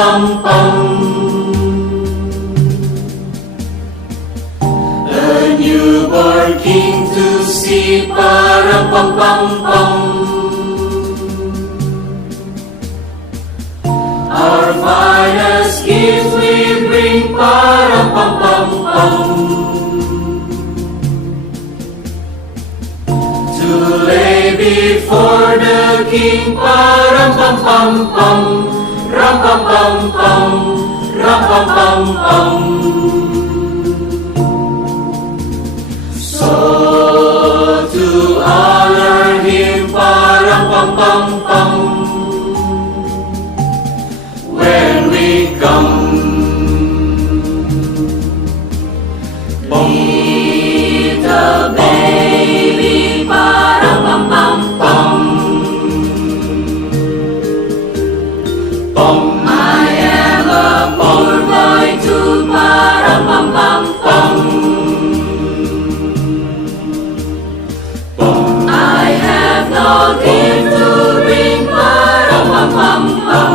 pum pum. A newborn king to see, param pum pum pum. Our finest gifts we bring, param pum pum pum. To lay before the king, param pum pum pum. Ram pum pum pum, ram pum pum pum. So to honor him, param pum pum pum. When we come, little baby, param pum pum pum. Pum. I am a poor boy too, param pum pum pum. Pum. I have no gift to bring, param pum pum pum.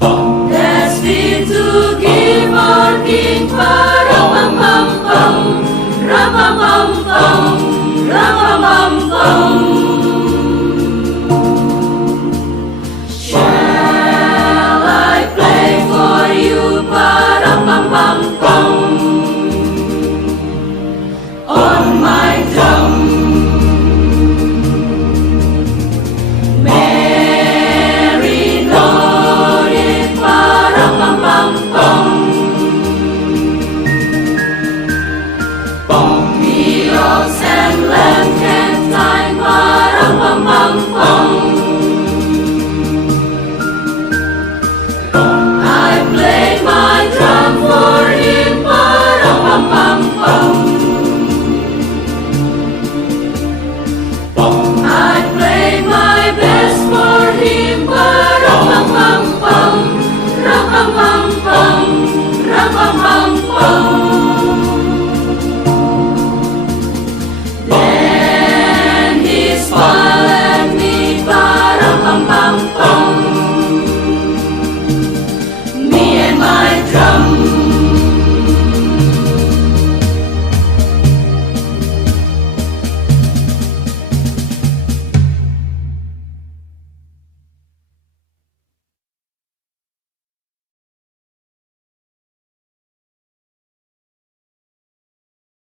Pum. That's fit to give our king, param